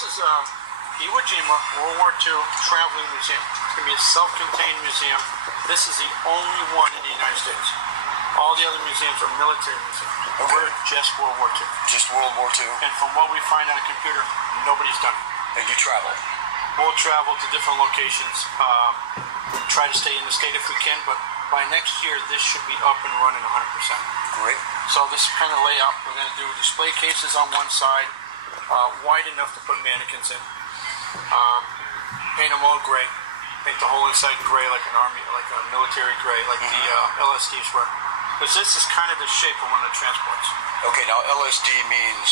this is Iwo Jima World War II Traveling Museum. It's going to be a self-contained museum. This is the only one in the United States. All the other museums are military museums. Okay. We're just World War II. Just World War II. And from what we find on a computer, nobody's done it. And you travel? We'll travel to different locations. Try to stay in the state if we can, but by next year, this should be up and running 100%. Great. So this kind of layout, we're going to do display cases on one side, wide enough to put mannequins in. Paint them all gray. Paint the whole inside gray like an army, like a military gray, like the LSDs were. Because this is kind of the shape of one of the transports. Okay, now LSD means?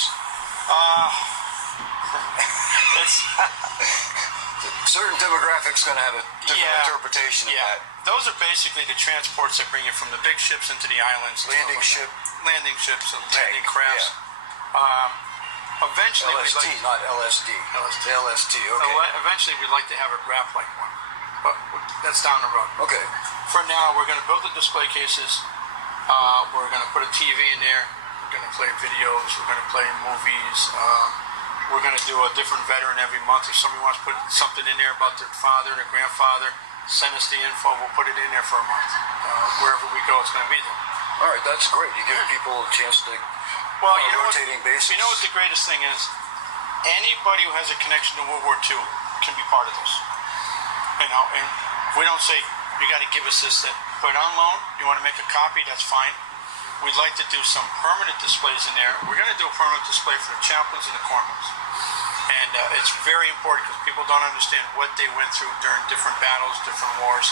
It's certain demographics going to have a different interpretation of that. Those are basically the transports that bring you from the big ships into the islands. Landing ships and landing crafts. Eventually, LST, we'd like not LSD. LST, okay. Eventually, we'd like to have it wrapped like one, but that's down the road. Okay. For now, we're going to build the display cases. We're going to put a TV in there. We're going to play videos. We're going to play movies. We're going to do a different veteran every month. If somebody wants to put something in there about their father, their grandfather, send us the info. We'll put it in there for a month. Wherever we go, it's going to be there. All right, that's great. You give people a chance to rotating basis. You know what the greatest thing is? Anybody who has a connection to World War II can be part of this. You know, and we don't say, you got to give us this, that. Put it on loan. You want to make a copy, that's fine. We'd like to do some permanent displays in there. We're going to do a permanent display for the chaplains and the corporals. And it's very important because people don't understand what they went through during different battles, different wars.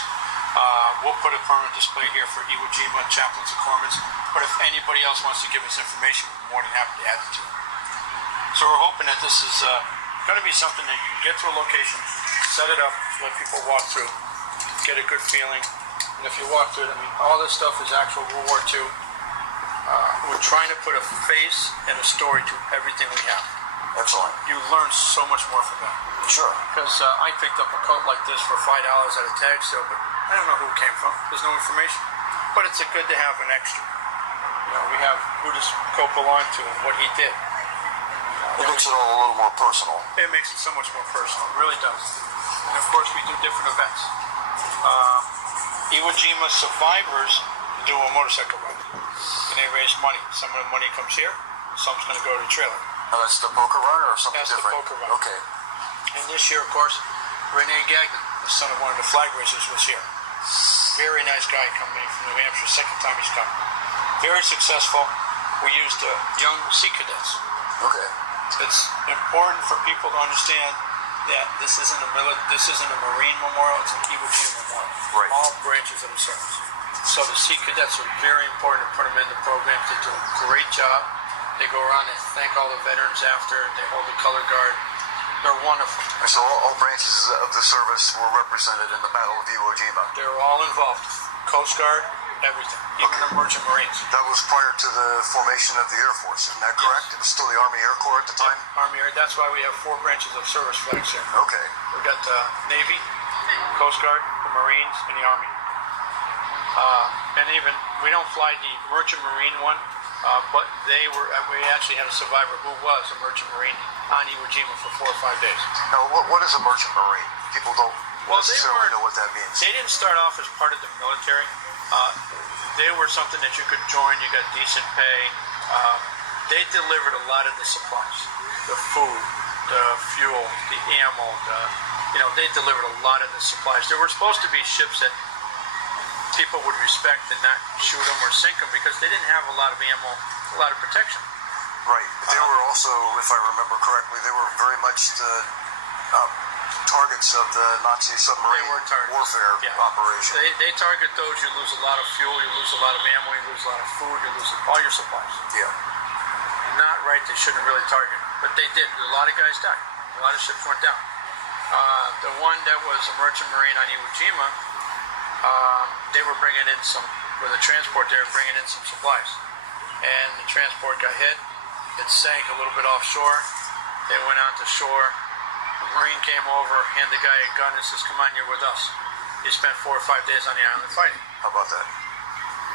We'll put a permanent display here for Iwo Jima, chaplains and corporals. But if anybody else wants to give us information, we're more than happy to add it to it. So we're hoping that this is going to be something that you can get to a location, set it up, let people walk through, get a good feeling. And if you walk through it, I mean, all this stuff is actual World War II. We're trying to put a face and a story to everything we have. Excellent. You learn so much more from that. Sure. Because I picked up a coat like this for $5 at a tag sale, but I don't know who it came from. There's no information. But it's good to have an extra. You know, we have who this coat belonged to and what he did. It makes it all a little more personal. It makes it so much more personal. It really does. And of course, we do different events. Iwo Jima survivors do a motorcycle ride. And they raise money. Some of the money comes here, some's going to go to the trailer. Now that's the poker run or something That's different? That's the poker run. Okay. And this year, of course, Rene Gagnon, the son of one of the flag racers, was here. Very nice guy coming in from New Hampshire, second time he's come. Very successful. We used young sea cadets. Okay. It's important for people to understand that this isn't a Marine memorial, it's an Iwo Jima memorial. Right. All branches of the service. So the sea cadets are very important to put them in the programs. They do a great job. They go around and thank all the veterans after. They hold the color guard. They're wonderful. So all branches of the service were represented in the Battle of Iwo Jima? They're all involved. Coast Guard, everything. Even the Merchant Marines. That was prior to the formation of the Air Force, isn't that correct? Yes. It was still the Army Air Corps at the time? Yep. Army Air. That's why we have 4 branches of service flags here. Okay. We've got the Navy, Coast Guard, the Marines, and the Army. And even, we don't fly the Merchant Marine one, but we actually had a survivor who was a Merchant Marine on Iwo Jima for 4 or 5 days. Now, what is a Merchant Marine? People don't necessarily know what that means. They didn't start off as part of the military. They were something that you could join, you got decent pay. They delivered a lot of the supplies, the food, the fuel, the ammo, they delivered a lot of the supplies. There were supposed to be ships that people would respect and not shoot them or sink them because they didn't have a lot of ammo, a lot of protection. Right. But they were also, if I remember correctly, they were very much the targets of the Nazi submarine warfare operation. They target those, you lose a lot of fuel, you lose a lot of ammo, you lose a lot of food, you lose all your supplies. Yeah. Not right, they shouldn't really target, but they did. A lot of guys died. A lot of ships went down. The one that was a Merchant Marine on Iwo Jima, they were bringing in with a transport, they were bringing in some supplies. And the transport got hit, it sank a little bit offshore, they went onto shore, the Marine came over, handed the guy a gun and says, come on, you're with us. He spent 4 or 5 days on the island fighting. How about that?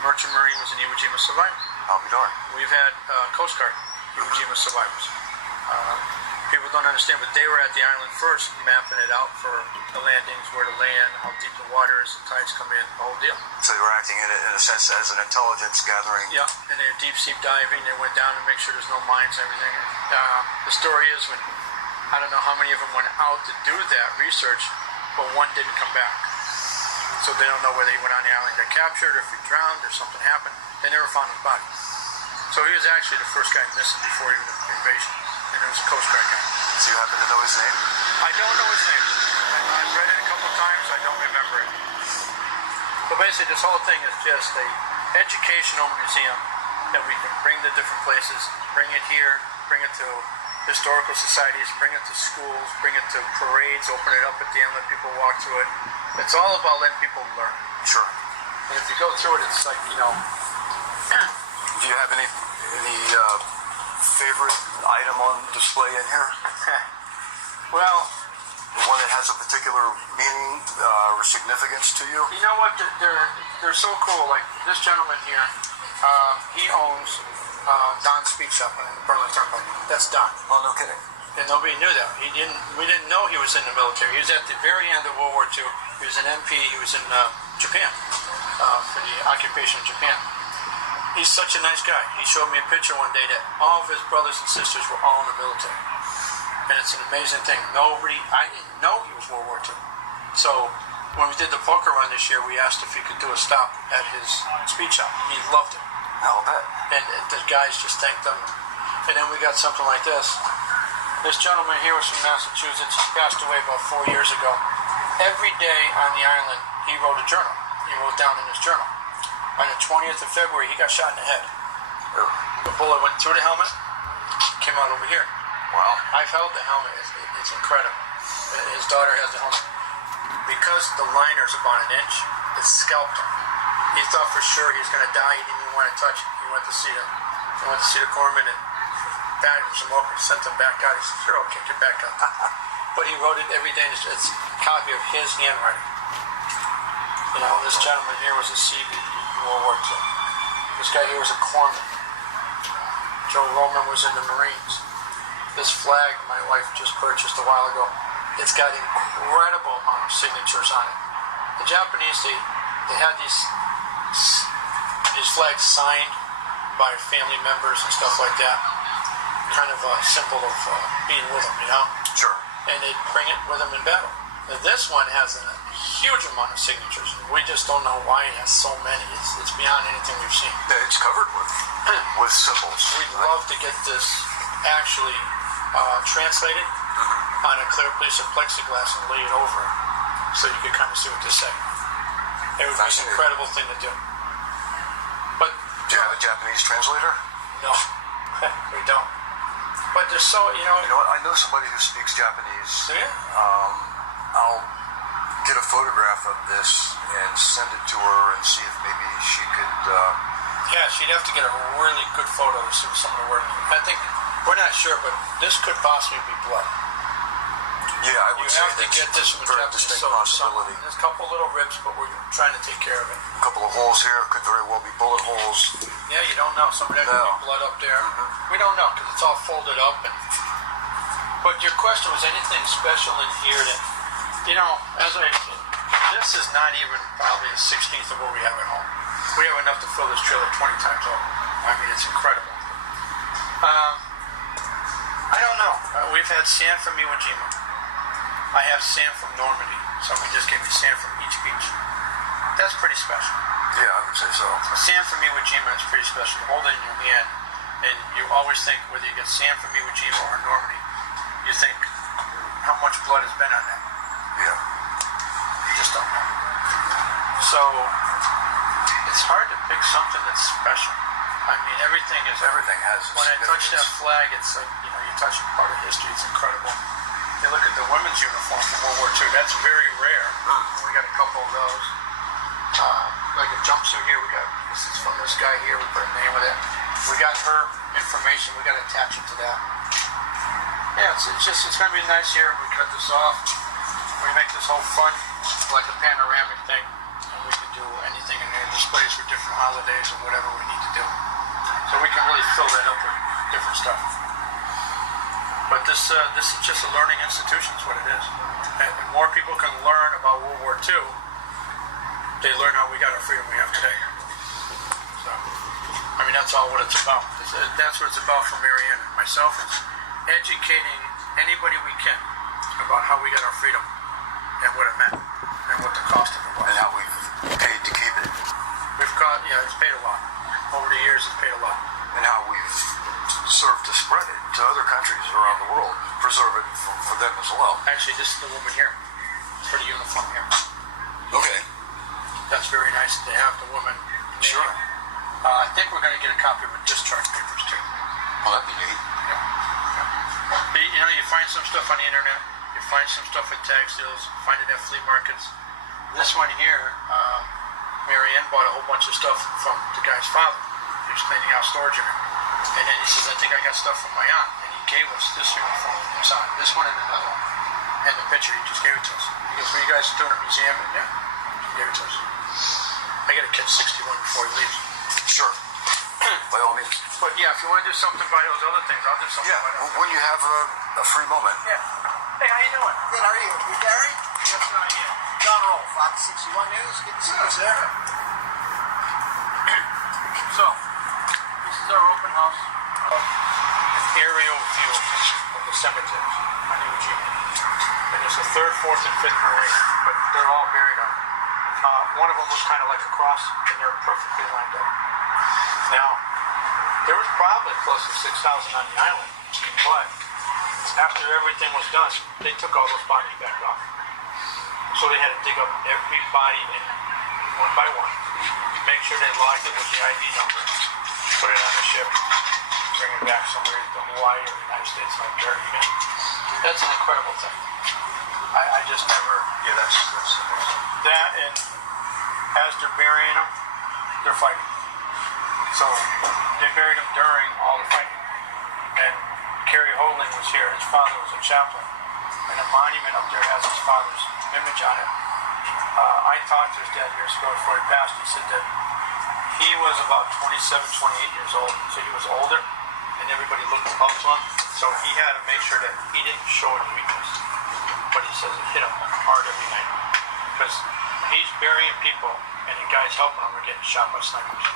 Merchant Marine was an Iwo Jima survivor. I'll be darned. We've had Coast Guard Iwo Jima survivors. People don't understand, but they were at the island first, mapping it out for the landings, where to land, how deep the water is, the tides come in, the whole deal. So they were acting in a sense as an intelligence gathering. Yeah, and they were deep sea diving. They went down to make sure there's no mines and everything. The story is when, I don't know how many of them went out to do that research, but one didn't come back. So they don't know whether he went on the island, got captured, or if he drowned, or something happened. They never found his body. So he was actually the first guy missing before even the invasion. And it was a Coast Guard guy. Do you happen to know his name? I don't know his name. I've read it a couple of times. I don't remember it. But basically, this whole thing is just a educational museum that we can bring to different places, bring it here, bring it to historical societies, bring it to schools, bring it to parades, open it up at the end, let people walk through it. It's all about letting people learn. Sure. And if you go through it, it's like, Do you have any favorite item on display in here? Well, the one that has a particular meaning or significance to you? you know what? They're so cool. Like this gentleman here, he owns Don's Speed Shop on the Berlin Turnpike. That's Don. Oh, no kidding. And nobody knew that. We didn't know he was in the military. He was at the very end of World War II. He was an MP. He was in Japan for the occupation of Japan. He's such a nice guy. He showed me a picture one day that all of his brothers and sisters were all in the military. And it's an amazing thing. I didn't know he was World War II. So when we did the poker run this year, we asked if he could do a stop at his speed shop. He loved it. I'll bet. And the guys just thanked them. And then we got something like this. This gentleman here was from Massachusetts. He passed away about 4 years ago. Every day on the island, he wrote a journal. He wrote down in his journal. On the 20th of February, he got shot in the head. The bullet went through the helmet, came out over here. Wow. I've held the helmet. It's incredible. His daughter has the helmet. Because the liner's about an inch, it scalped him. He thought for sure he was going to die. He didn't even want to touch it. He went to see the corpsman and batted him up and sent him back out. He said, "You're okay, get back up." But he wrote it every day. It's a copy of his handwriting. This gentleman here was a Seabee in World War II. This guy here was a corpsman. Joe Roman was in the Marines. This flag my wife just purchased a while ago, it's got an incredible amount of signatures on it. The Japanese, they had these flags signed by family members and stuff like that. Kind of a symbol of being with them, Sure. And they bring it with them in battle. Now, this one has a huge amount of signatures. We just don't know why it has so many. It's beyond anything we've seen. Yeah, it's covered with symbols. We'd love to get this actually translated on a clear piece of plexiglass and lay it over it so you could kind of see what they say. It would be an incredible thing to do. But do you have a Japanese translator? No, we don't. But there's so, You know what? I know somebody who speaks Japanese. So yeah. I'll get a photograph of this and send it to her and see if maybe she could. Yeah, she'd have to get a really good photo to see some of the wording. I think, we're not sure, but this could possibly be blood. Yeah, I would say you have to get this from very Japanese distinct possibility. There's a couple little rips, but we're trying to take care of it. A couple of holes here could very well be bullet holes. Yeah, you don't know. Some of that could be blood up there. We don't know because it's all folded up. But your question was anything special in here that, this is not even probably a 16th of what we have at home. We have enough to fill this trailer 20 times over. I mean, it's incredible. I don't know. We've had sand from Iwo Jima. I have sand from Normandy. Somebody just gave me sand from each beach. That's pretty special. Yeah, I would say so. Sand from Iwo Jima is pretty special. You hold it in your hand, and you always think whether you get sand from Iwo Jima or Normandy, you think how much blood has been on that. Yeah. You just don't know. So it's hard to pick something that's special. I mean, everything has. When I touch that flag, it's like you touch a part of history. It's incredible. You look at the women's uniform from World War II. That's very rare. We got a couple of those. Like a jumpsuit here. This is from this guy here. We put a name with it. We got her information. We got to attach it to that. Yeah, it's going to be nice here. We cut this off. We make this whole front like a panoramic thing. And we can do anything in there. Displays for different holidays or whatever we need to do. So we can really fill that up with different stuff. But But this is just a learning institution, is what it is. And the more people can learn about World War II, they learn how we got our freedom we have today. So, I mean, that's all what it's about. That's what it's about for Marianne and myself. It's educating anybody we can about how we got our freedom and what it meant and what the cost of it was. And how we've paid to keep it. It's paid a lot. Over the years, it's paid a lot. And how we've served to spread it to other countries around the world, preserve it for them as well. Actually, this is the woman here for the uniform here. Okay. That's very nice that they have the woman. Sure. I think we're going to get a copy of the discharge papers too. Well, that'd be neat. Yeah. You find some stuff on the internet. You find some stuff at tag sales. Find it at flea markets. This one here, Marianne bought a whole bunch of stuff from the guy's father. He was cleaning out storage area. And then he says, I think I got stuff from my aunt. And he gave us this uniform from his aunt. This one and another one. And the picture, he just gave it to us. He goes, well, you guys doing a museum? And yeah, he gave it to us. I got to catch 61 before he leaves. Sure. By all means. But yeah, if you want to do something by those other things, I'll do something by those. When you have a free moment. Yeah. Hey, how you doing? Good, how are you? You Gary? Yes, I am. John Roll, Fox 61 News. Good to see you, sir. So, this is our open house. Aerial view of the cemeteries on Iwo Jima. And there's the 3rd, 4th, and 5th Marine, but they're all buried on. One of them was kind of like a cross, and they're perfectly lined up. Now, there was probably close to 6,000 on the island, but after everything was done, they took all those bodies back off. So they had to dig up every body in one by one, make sure they logged it with the ID number, put it on the ship, bring it back somewhere to Hawaii or the United States and bury it again. That's an incredible thing. I just never... Yeah, that's amazing. That, and as they're burying them, they're fighting. So they buried him during all the fighting. And Kerry Holding was here. His father was a chaplain. And a monument up there has his father's image on it. I talked to his dad years ago before he passed. He said that he was about 27, 28 years old. So he was older, and everybody looked up to him. So he had to make sure that he didn't show any weakness. But he says it hit him hard every night. Because he's burying people, and the guys helping him are getting shot by snipers.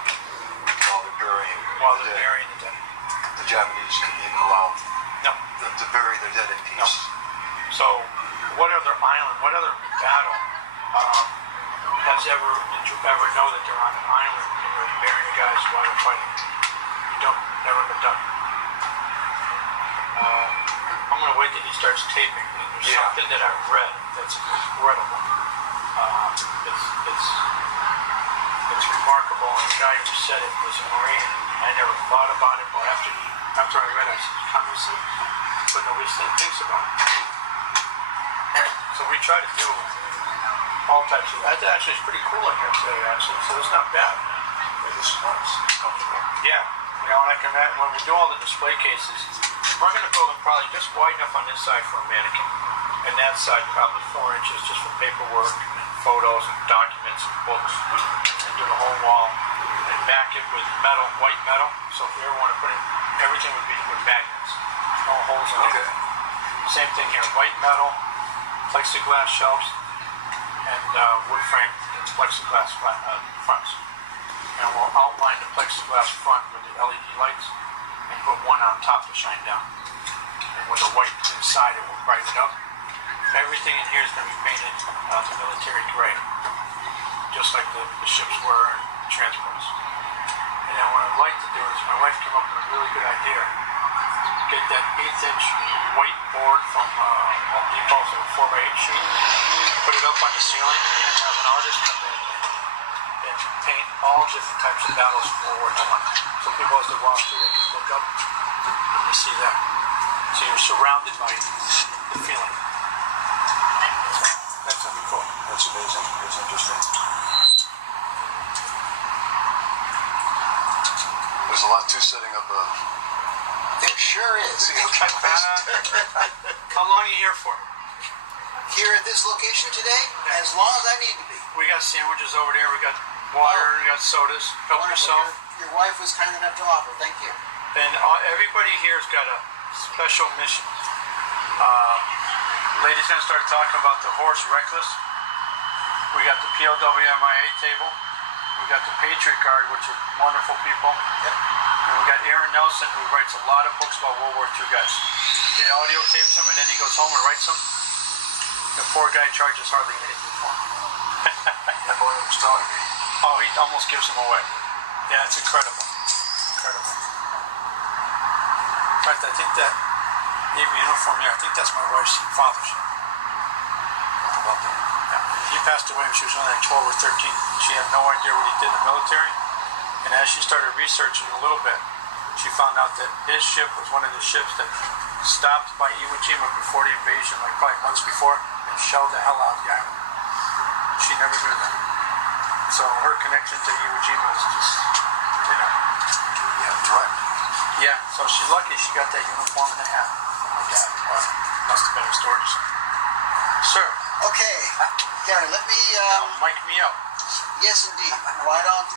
While they're burying the dead. The Japanese couldn't even allow them to bury their dead in peace. No. So, what other island, what other battle did you ever know that they're on an island and they're burying the guys while they're fighting? You don't, never been done. I'm going to wait till he starts taping. There's something that I've read that's incredible. It's remarkable, and the guy who said it was a Marine. I never thought about it, but after I read it, I said, "Conversation," but nobody thinks about it. So we try to do all types of. Actually, it's pretty cool in here today, actually. So it's not bad. This is nice. Comfortable. Yeah, and I can imagine when we do all the display cases, we're going to build them probably just wide enough on this side for a mannequin, and that side probably 4 inches just for paperwork, and photos, and documents, and books, and do the whole wall, and back it with metal, white metal. So if you ever want to put it, everything would be with magnets, no holes in it. Same thing here, white metal, plexiglass shelves, and wood frame plexiglass fronts. And we'll outline the plexiglass front with the LED lights and put one on top to shine down. And with the white inside, it will brighten it up. Everything in here is going to be painted the military gray, just like the ships were and transports. And then what I'd like to do is, my wife came up with a really good idea. Get that 1/8 white board from Home Depot, so a 4x8 sheet, put it up on the ceiling, and have an artist come in and paint all different types of battles for World War II. So people as they walk through, they can look up and you see that. So you're surrounded by the feeling. That's going to be cool. That's amazing. That's interesting. There's a lot to setting up a... There sure is. How long are you here for? Here at this location today, as long as I need to be. We got sandwiches over there. We got water. We got sodas. Help yourself. Your wife was kind enough to offer. Thank you. And everybody here's got a special mission. Lady's going to start talking about the horse Reckless. We got the POWMIA table. We got the Patriot Guard, which are wonderful people. Yep. And we got Aaron Nelson, who writes a lot of books about World War II guys. He audio tapes them, and then he goes home and writes them. The poor guy charges hardly anything for them. That boy was telling me. Oh, he almost gives them away. Yeah, it's incredible. Incredible. In fact, I think that Navy uniform here, I think that's my wife's father's. How about that? He passed away when she was only like 12 or 13. She had no idea what he did in the military. And as she started researching a little bit, she found out that his ship was one of the ships that stopped by Iwo Jima before the invasion, like probably months before, and shelled the hell out of the island. She never knew that. So her connection to Iwo Jima is just, Yeah, direct. Yeah, so she's lucky she got that uniform and the hat. Oh my God. Wow. Must have been in storage. Sir. Okay, Gary, let me. Mic me up. Yes, indeed. Right on